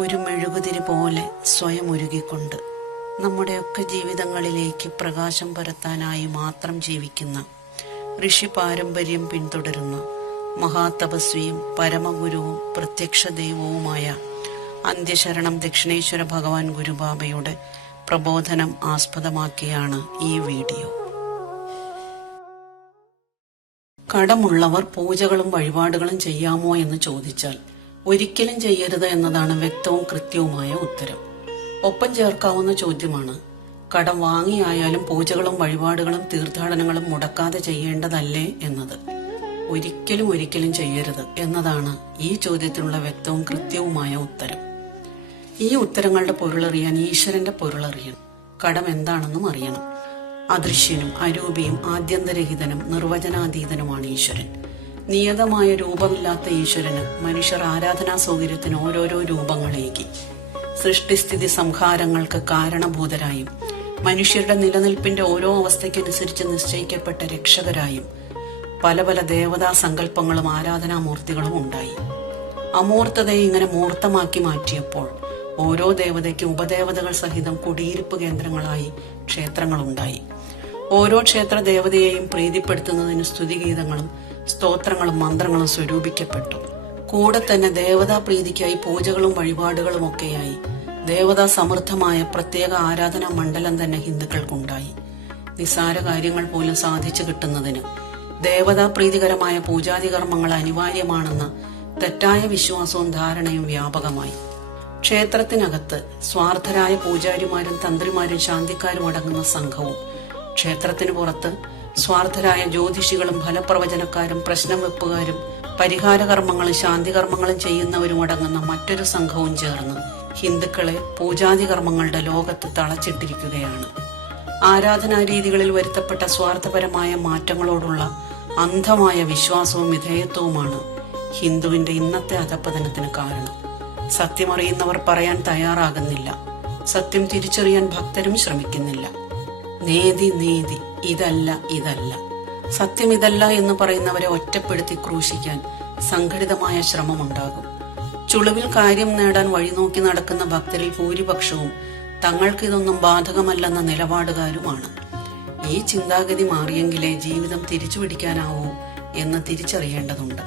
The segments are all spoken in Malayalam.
ഒരു മെഴുകുതിരി പോലെ സ്വയം ഒരുകിക്കൊണ്ട് നമ്മുടെയൊക്കെ ജീവിതങ്ങളിലേക്ക് പ്രകാശം പരത്താനായി മാത്രം ജീവിക്കുന്ന ഋഷി പാരമ്പര്യം പിന്തുടരുന്ന മഹാതപസ്വിയും പരമഗുരുവും പ്രത്യക്ഷ ദൈവവുമായ അന്ത്യശരണം ദക്ഷിണേശ്വര ഭഗവാൻ ഗുരുബാബയുടെ പ്രബോധനം ആസ്പദമാക്കിയാണ് ഈ വീഡിയോ. കടമുള്ളവർ പൂജകളും വഴിപാടുകളും ചെയ്യാമോ എന്ന് ചോദിച്ചാൽ ഒരിക്കലും ചെയ്യരുത് എന്നതാണ് വ്യക്തവും കൃത്യവുമായ ഉത്തരം. ഒപ്പം ചേർക്കാവുന്ന ചോദ്യമാണ്, കടം വാങ്ങിയായാലും പൂജകളും വഴിപാടുകളും തീർത്ഥാടനങ്ങളും മുടക്കാതെ ചെയ്യേണ്ടതല്ലേ എന്നത്. ഒരിക്കലും ചെയ്യരുത് എന്നതാണ് ഈ ചോദ്യത്തിനുള്ള വ്യക്തവും കൃത്യവുമായ ഉത്തരം. ഈ ഉത്തരങ്ങളുടെ പൊരുളറിയാൻ ഈശ്വരന്റെ പൊരുളറിയണം. കടം എന്താണെന്നും അറിയണം. അദൃശ്യനും അരൂപിയും ആദ്യന്തരഹിതനും നിർവചനാതീതനുമാണ് ഈശ്വരൻ. നിയതമായ രൂപമില്ലാത്ത ഈശ്വരന് മനുഷ്യർ ആരാധനാ സൗകര്യത്തിന് ഓരോരോ രൂപങ്ങളേകി സൃഷ്ടിസ്ഥിതി സംഹാരങ്ങൾക്ക് കാരണഭൂതരായും മനുഷ്യരുടെ നിലനിൽപ്പിന്റെ ഓരോ അവസ്ഥയ്ക്കനുസരിച്ച് നിശ്ചയിക്കപ്പെട്ട രക്ഷകരായും പല പല ദേവതാ സങ്കല്പങ്ങളും ആരാധനാമൂർത്തികളും ഉണ്ടായി. അമൂർത്തതയെ ഇങ്ങനെ മൂർത്തമാക്കി മാറ്റിയപ്പോൾ ഓരോ ദേവതയ്ക്കും ഉപദേവതകൾ സഹിതം കുടിയിരിപ്പ് കേന്ദ്രങ്ങളായി ക്ഷേത്രങ്ങളുണ്ടായി. ഓരോ ക്ഷേത്ര ദേവതയെയും പ്രീതിപ്പെടുത്തുന്നതിന് സ്തുതിഗീതങ്ങളും സ്തോത്രങ്ങളും മന്ത്രങ്ങളും സ്വരൂപിക്കപ്പെട്ടു. കൂടെ തന്നെ ദേവതാ പ്രീതിക്കായി പൂജകളും വഴിപാടുകളും ഒക്കെയായി ദേവതാ സമൃദ്ധമായ പ്രത്യേക ആരാധനാ മണ്ഡലം തന്നെ ഹിന്ദുക്കൾക്കുണ്ടായി. നിസ്സാര കാര്യങ്ങൾ പോലും സാധിച്ചു കിട്ടുന്നതിന് ദേവതാ പ്രീതികരമായ പൂജാതി കർമ്മങ്ങൾ അനിവാര്യമാണെന്ന തെറ്റായ വിശ്വാസവും ധാരണയും വ്യാപകമായി. ക്ഷേത്രത്തിനകത്ത് സ്വാർത്ഥരായ പൂജാരിമാരും തന്ത്രിമാരും ശാന്തിക്കാരും അടങ്ങുന്ന സംഘവും, ക്ഷേത്രത്തിന് പുറത്ത് സ്വാർത്ഥരായ ജ്യോതിഷികളും ഫലപ്രവചനക്കാരും പ്രശ്നം വെപ്പുകാരും പരിഹാരകർമ്മങ്ങളും ശാന്തികർമ്മങ്ങളും ചെയ്യുന്നവരും അടങ്ങുന്ന മറ്റൊരു സംഘവും ചേർന്ന് ഹിന്ദുക്കളെ പൂജാതി കർമ്മങ്ങളുടെ ലോകത്ത് തളച്ചിട്ടിരിക്കുകയാണ്. ആരാധനാരീതികളിൽ വരുത്തപ്പെട്ട സ്വാർത്ഥപരമായ മാറ്റങ്ങളോടുള്ള അന്ധമായ വിശ്വാസവും വിധേയത്വവുമാണ് ഹിന്ദുവിന്റെ ഇന്നത്തെ അധപ്പതനത്തിന് കാരണം. സത്യമറിയുന്നവർ പറയാൻ തയ്യാറാകുന്നില്ല. സത്യം തിരിച്ചറിയാൻ ഭക്തരും ശ്രമിക്കുന്നില്ല. നീതി ഇതല്ല. സത്യം ഇതല്ല എന്ന് പറയുന്നവരെ ഒറ്റപ്പെടുത്തി ക്രൂശിക്കാൻ സംഘടിതമായ ശ്രമമുണ്ടാകും. ചുളിവിൽ കാര്യം നേടാൻ വഴിനോക്കി നടക്കുന്ന ഭക്തരിൽ ഭൂരിപക്ഷവും തങ്ങൾക്കിതൊന്നും ബാധകമല്ലെന്ന നിലപാടുകാരുമാണ്. ഈ ചിന്താഗതി മാറിയെങ്കിലേ ജീവിതം തിരിച്ചുപിടിക്കാനാവൂ എന്ന് തിരിച്ചറിയേണ്ടതുണ്ട്.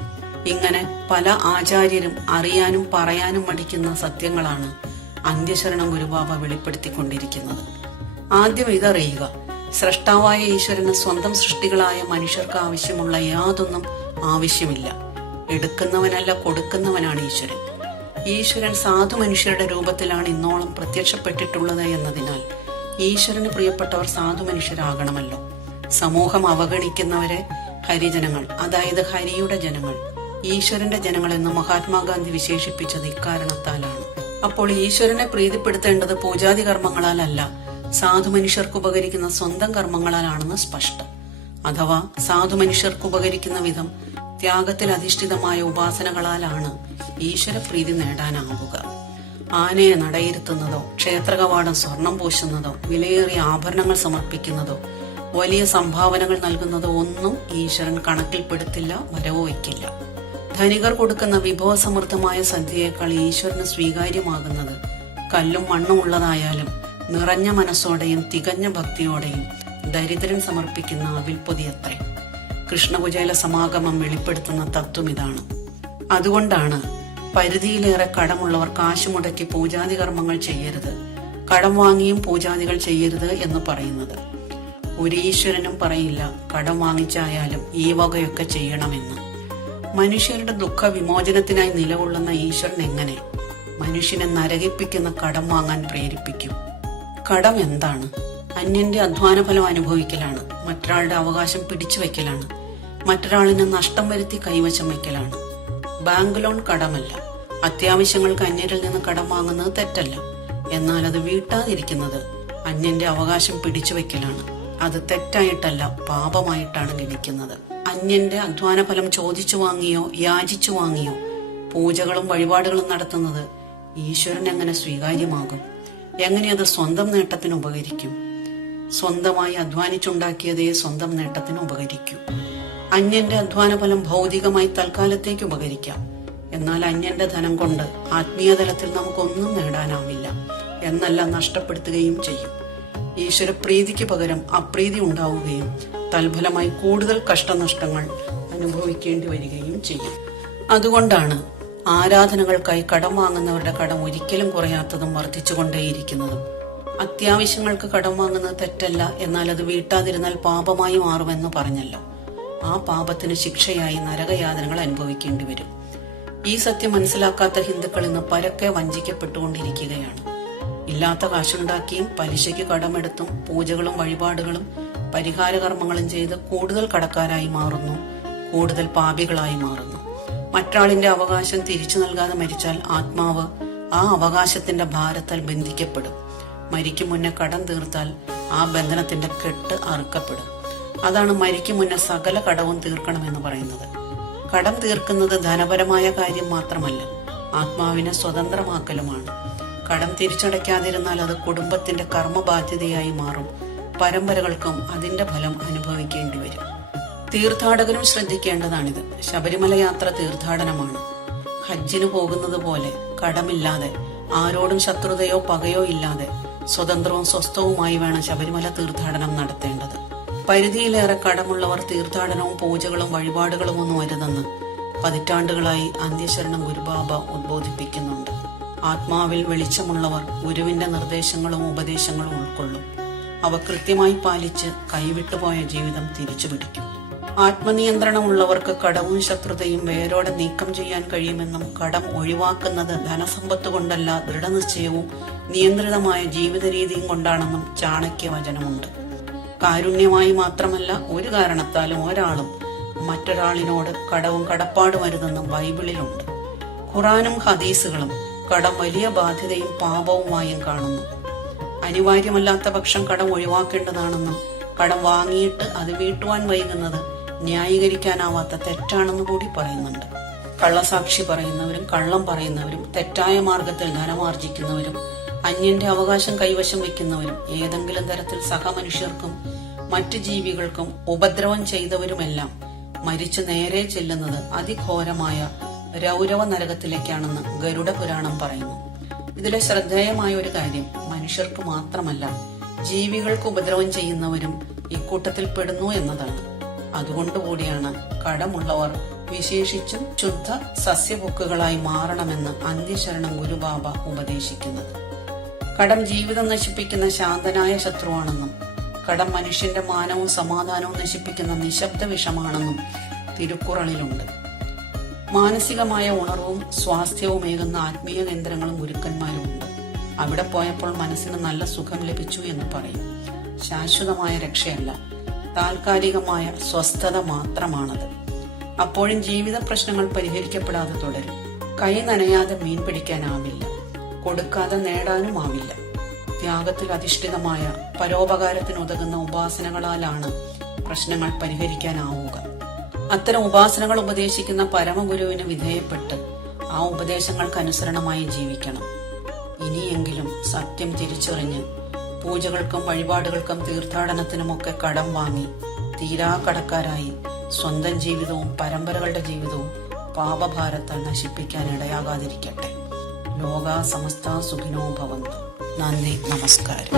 ഇങ്ങനെ പല ആചാര്യരും അറിയാനും പറയാനും മടിക്കുന്ന സത്യങ്ങളാണ് അന്ത്യശരണം ഗുരുബാബ വെളിപ്പെടുത്തിക്കൊണ്ടിരിക്കുന്നത്. ആദ്യം ഇതറിയുക, സ്രഷ്ടാവായ ഈശ്വരന് സ്വന്തം സൃഷ്ടികളായ മനുഷ്യർക്ക് ആവശ്യമുള്ള യാതൊന്നും ആവശ്യമില്ല. എടുക്കുന്നവനല്ല, കൊടുക്കുന്നവനാണ് ഈശ്വരൻ. ഈശ്വരൻ സാധു മനുഷ്യരുടെ രൂപത്തിലാണ് ഇന്നോളം പ്രത്യക്ഷപ്പെട്ടിട്ടുള്ളത് എന്നതിനാൽ ഈശ്വരന് പ്രിയപ്പെട്ടവർ സാധു മനുഷ്യരാകണമല്ലോ. സമൂഹം അവഗണിക്കുന്നവരെ ഹരിജനങ്ങൾ, അതായത് ഹരിയുടെ ജനങ്ങൾ, ഈശ്വരന്റെ ജനങ്ങൾ എന്ന് മഹാത്മാഗാന്ധി വിശേഷിപ്പിച്ചത് ഇക്കാരണത്താലാണ്. അപ്പോൾ ഈശ്വരനെ പ്രീതിപ്പെടുത്തേണ്ടത് പൂജാതി കർമ്മങ്ങളാലല്ല, സാധു മനുഷ്യർക്ക് ഉപകരിക്കുന്ന സ്വന്തം കർമ്മങ്ങളാലാണെന്ന് സ്പഷ്ടം. അഥവാ സാധു മനുഷ്യർക്ക് ഉപകരിക്കുന്ന വിധം ത്യാഗത്തിൽ അധിഷ്ഠിതമായ ഉപാസനകളാലാണ് ഈശ്വരപ്രീതി നേടാനാവുക. ആനയെ നടയിരുത്തുന്നതോ ക്ഷേത്രകവാടം സ്വർണം പൂശുന്നതോ വിലയേറിയ ആഭരണങ്ങൾ സമർപ്പിക്കുന്നതോ വലിയ സംഭാവനകൾ നൽകുന്നതോ ഒന്നും ഈശ്വരൻ കണക്കിൽപ്പെടുത്തില്ല, വരവോ വയ്ക്കില്ല. ധനികർ കൊടുക്കുന്ന വിഭവസമൃദ്ധമായ സദ്യയേക്കാൾ ഈശ്വരന് സ്വീകാര്യമാകുന്നത് കല്ലും മണ്ണും ഉള്ളതായാലും നിറഞ്ഞ മനസ്സോടെയും തികഞ്ഞ ഭക്തിയോടെയും ദരിദ്രൻ സമർപ്പിക്കുന്ന അവിൽപ്പൊതിയത്രേ. കൃഷ്ണകുചേല സമാഗമം വെളിപ്പെടുത്തുന്ന തത്വം ഇതാണ്. അതുകൊണ്ടാണ് പരിധിയിലേറെ കടമുള്ളവർ കാശുമുടക്കി പൂജാതി കർമ്മങ്ങൾ ചെയ്യരുത്, കടം വാങ്ങിയും പൂജാതികൾ ചെയ്യരുത് എന്ന് പറയുന്നത്. ഒരു ഈശ്വരനും പറയില്ല കടം വാങ്ങിച്ചായാലും ഈ വകയൊക്കെ ചെയ്യണമെന്ന്. മനുഷ്യരുടെ ദുഃഖ വിമോചനത്തിനായി നിലകൊള്ളുന്ന ഈശ്വരൻ എങ്ങനെ മനുഷ്യനെ നരകിപ്പിക്കുന്ന കടം വാങ്ങാൻ പ്രേരിപ്പിക്കും? കടം എന്താണ്? അന്യന്റെ അധ്വാനഫലം അനുഭവിക്കലാണ്, മറ്റൊരാളുടെ അവകാശം പിടിച്ചു വയ്ക്കലാണ്, മറ്റൊരാളിന് നഷ്ടം വരുത്തി കൈവശം വയ്ക്കലാണ്. Bank loan കടമല്ല. അത്യാവശ്യങ്ങൾക്ക് അന്യരിൽ നിന്ന് കടം വാങ്ങുന്നത് തെറ്റല്ല. എന്നാൽ അത് വീട്ടാതിരിക്കുന്നത് അന്യന്റെ അവകാശം പിടിച്ചു വയ്ക്കലാണ്. അത് തെറ്റായിട്ടല്ല, പാപമായിട്ടാണ് ഗണിക്കുന്നത്. അന്യന്റെ അധ്വാനഫലം ചോദിച്ചു വാങ്ങിയോ യാചിച്ചു വാങ്ങിയോ പൂജകളും വഴിപാടുകളും നടത്തുന്നത് ഈശ്വരൻ എങ്ങനെ സ്വീകാര്യമാകും? എങ്ങനെ അത് സ്വന്തം നേട്ടത്തിന് ഉപകരിക്കും? സ്വന്തമായി അധ്വാനിച്ചുണ്ടാക്കിയതേ സ്വന്തം നേട്ടത്തിന് ഉപകരിക്കൂ. അന്യന്റെ അധ്വാനഫലം ഭൗതികമായി തൽക്കാലത്തേക്ക് ഉപകരിക്കാം. എന്നാൽ അന്യന്റെ ധനം കൊണ്ട് ആത്മീയ തലത്തിൽ നമുക്കൊന്നും നേടാനാവില്ല, എന്നല്ല നഷ്ടപ്പെടുത്തുകയും ചെയ്യും. ഈശ്വരപ്രീതിക്ക് പകരം അപ്രീതി ഉണ്ടാവുകയും തൽഫലമായി കൂടുതൽ കഷ്ടനഷ്ടങ്ങൾ അനുഭവിക്കേണ്ടി വരികയും ചെയ്യും. അതുകൊണ്ടാണ് ആരാധനകൾക്കായി കടം വാങ്ങുന്നവരുടെ കടം ഒരിക്കലും കുറയാത്തതും വർദ്ധിച്ചുകൊണ്ടേയിരിക്കുന്നതും. അത്യാവശ്യങ്ങൾക്ക് കടം വാങ്ങുന്നത് തെറ്റല്ല, എന്നാൽ അത് വീട്ടാതിരുന്നാൽ പാപമായി മാറുമെന്ന് പറഞ്ഞല്ലോ. ആ പാപത്തിന് ശിക്ഷയായി നരകയാതനകൾ അനുഭവിക്കേണ്ടി വരും. ഈ സത്യം മനസ്സിലാക്കാത്ത ഹിന്ദുക്കൾ ഇന്ന് പരക്കെ വഞ്ചിക്കപ്പെട്ടുകൊണ്ടിരിക്കുകയാണ്. ഇല്ലാത്ത കാശുണ്ടാക്കിയും പലിശയ്ക്ക് കടമെടുത്തും പൂജകളും വഴിപാടുകളും പരിഹാര കർമ്മങ്ങളും ചെയ്ത് കൂടുതൽ കടക്കാരായി മാറുന്നു, കൂടുതൽ പാപികളായി മാറുന്നു. മറ്റാളിന്റെ അവകാശം തിരിച്ചു നൽകാതെ മരിച്ചാൽ ആത്മാവ് ആ അവകാശത്തിന്റെ ഭാരത്താൽ ബന്ധിക്കപ്പെടും. മരിക്കും മുന്നേ കടം തീർത്താൽ ആ ബന്ധനത്തിന്റെ കെട്ട് അറുക്കപ്പെടും. അതാണ് മരിക്കും മുന്നേ സകല കടവും തീർക്കണമെന്ന് പറയുന്നത്. കടം തീർക്കുന്നത് ധനപരമായ കാര്യം മാത്രമല്ല, ആത്മാവിനെ സ്വതന്ത്രമാക്കലുമാണ്. കടം തിരിച്ചടയ്ക്കാതിരുന്നാൽ അത് കുടുംബത്തിന്റെ കർമ്മബാധ്യതയായി മാറും. പരമ്പരകൾക്കും അതിന്റെ ഫലം അനുഭവിക്കേണ്ടി വരും. തീർത്ഥാടകരും ശ്രദ്ധിക്കേണ്ടതാണിത്. ശബരിമല യാത്ര തീർത്ഥാടനമാണ്. ഹജ്ജിന് പോകുന്നത് പോലെ കടമില്ലാതെ, ആരോടും ശത്രുതയോ പകയോ ഇല്ലാതെ സ്വതന്ത്രവും സ്വസ്ഥവുമായി വേണം ശബരിമല തീർത്ഥാടനം നടത്തേണ്ടത്. പരിധിയിലേറെ കടമുള്ളവർ തീർത്ഥാടനവും പൂജകളും വഴിപാടുകളും ഒന്നും വരുതെന്ന് പതിറ്റാണ്ടുകളായി അന്ത്യശരണം ഗുരുബാബ ഉദ്ബോധിപ്പിക്കുന്നുണ്ട്. ആത്മാവിൽ വെളിച്ചമുള്ളവർ ഗുരുവിന്റെ നിർദ്ദേശങ്ങളും ഉപദേശങ്ങളും ഉൾക്കൊള്ളും. അവ കൃത്യമായി പാലിച്ച് കൈവിട്ടുപോയ ജീവിതം തിരിച്ചുപിടിക്കും. ആത്മനിയന്ത്രണമുള്ളവർക്ക് കടവും ശത്രുതയും വേരോടെ നീക്കം ചെയ്യാൻ കഴിയുമെന്നും കടം ഒഴിവാക്കുന്നത് ധനസമ്പത്ത് കൊണ്ടല്ല, ദൃഢനിശ്ചയവും നിയന്ത്രിതമായ ജീവിത രീതിയും കൊണ്ടാണെന്നും ചാണക്യവചനമുണ്ട്. കാരുണ്യമായി മാത്രമല്ല, ഒരു കാരണത്താലും ഒരാളും മറ്റൊരാളിനോട് കടവും കടപ്പാടുമരുതെന്നും ബൈബിളിലുണ്ട്. ഖുറാനും ഹദീസുകളും കടം വലിയ ബാധ്യതയും പാപവുമായും കാണുന്നു. അനിവാര്യമല്ലാത്ത പക്ഷം കടം ഒഴിവാക്കേണ്ടതാണെന്നും കടം വാങ്ങിയിട്ട് അത് വീട്ടുവാൻ വൈകുന്നത് ന്യായീകരിക്കാനാവാത്ത തെറ്റാണെന്ന് കൂടി പറയുന്നുണ്ട്. കള്ളസാക്ഷി പറയുന്നവരും കള്ളം പറയുന്നവരും തെറ്റായ മാർഗത്തിൽ ധനമാർജിക്കുന്നവരും അന്യന്റെ അവകാശം കൈവശം വയ്ക്കുന്നവരും ഏതെങ്കിലും തരത്തിൽ സഹമനുഷ്യർക്കും മറ്റു ജീവികൾക്കും ഉപദ്രവം ചെയ്തവരുമെല്ലാം മരിച്ചു നേരെ ചെല്ലുന്നത് അതിഘോരമായ രൗരവ നരകത്തിലേക്കാണെന്ന് ഗരുഡ പുരാണം പറയുന്നു. ഇതിലെ ശ്രദ്ധേയമായ ഒരു കാര്യം, മനുഷ്യർക്ക് മാത്രമല്ല ജീവികൾക്ക് ഉപദ്രവം ചെയ്യുന്നവരും ഇക്കൂട്ടത്തിൽ പെടുന്നു എന്നതാണ്. അതുകൊണ്ടുകൂടിയാണ് കടമുള്ളവർ വിശേഷിച്ചും ശുദ്ധ സസ്യഭുക്കുകളായി മാറണമെന്ന് അന്ത്യശരണം ഗുരുബാബ ഉപദേശിക്കുന്നത്. കടം ജീവിതം നശിപ്പിക്കുന്ന ശാന്തനായ ശത്രുവാണെന്നും കടം മനുഷ്യന്റെ മാനവും സമാധാനവും നശിപ്പിക്കുന്ന നിശബ്ദ വിഷമാണെന്നും തിരുക്കുറളിലുണ്ട്. മാനസികമായ ഉണർവും സ്വാസ്ഥ്യവുമേകുന്ന ആത്മീയ കേന്ദ്രങ്ങളും ഗുരുക്കന്മാരുമുണ്ട്. അവിടെ പോയപ്പോൾ മനസ്സിന് നല്ല സുഖം ലഭിച്ചു എന്ന് പറയും. ശാശ്വതമായ രക്ഷയല്ല, താൽക്കാലികമായ സ്വസ്ഥത മാത്രമാണത്. അപ്പോഴും ജീവിത പ്രശ്നങ്ങൾ പരിഹരിക്കപ്പെടാതെ തുടരും. കൈ നനയാതെ മീൻ പിടിക്കാനാവില്ല, കൊടുക്കാതെ നേടാനുമാവില്ല. ത്യാഗത്തിൽ അധിഷ്ഠിതമായ പരോപകാരത്തിനുതകുന്ന ഉപാസനകളാലാണ് പ്രശ്നങ്ങൾ പരിഹരിക്കാനാവുക. അത്തരം ഉപാസനകൾ ഉപദേശിക്കുന്ന പരമഗുരുവിന് വിധേയപ്പെട്ട് ആ ഉപദേശങ്ങൾക്ക് അനുസരണമായി ജീവിക്കണം. ഇനിയെങ്കിലും സത്യം തിരിച്ചറിഞ്ഞ് പൂജകൾക്കും വഴിപാടുകൾക്കും തീർത്ഥാടനത്തിനുമൊക്കെ കടം വാങ്ങി തീരാ കടക്കാരായി സ്വന്തം ജീവിതവും പരമ്പരകളുടെ ജീവിതവും പാപഭാരത്താൽ നശിപ്പിക്കാൻ ഇടയാകാതിരിക്കട്ടെ. ലോകാ സമസ്ത സുഖിനോ ഭവന്തു. നന്ദി, നമസ്കാരം.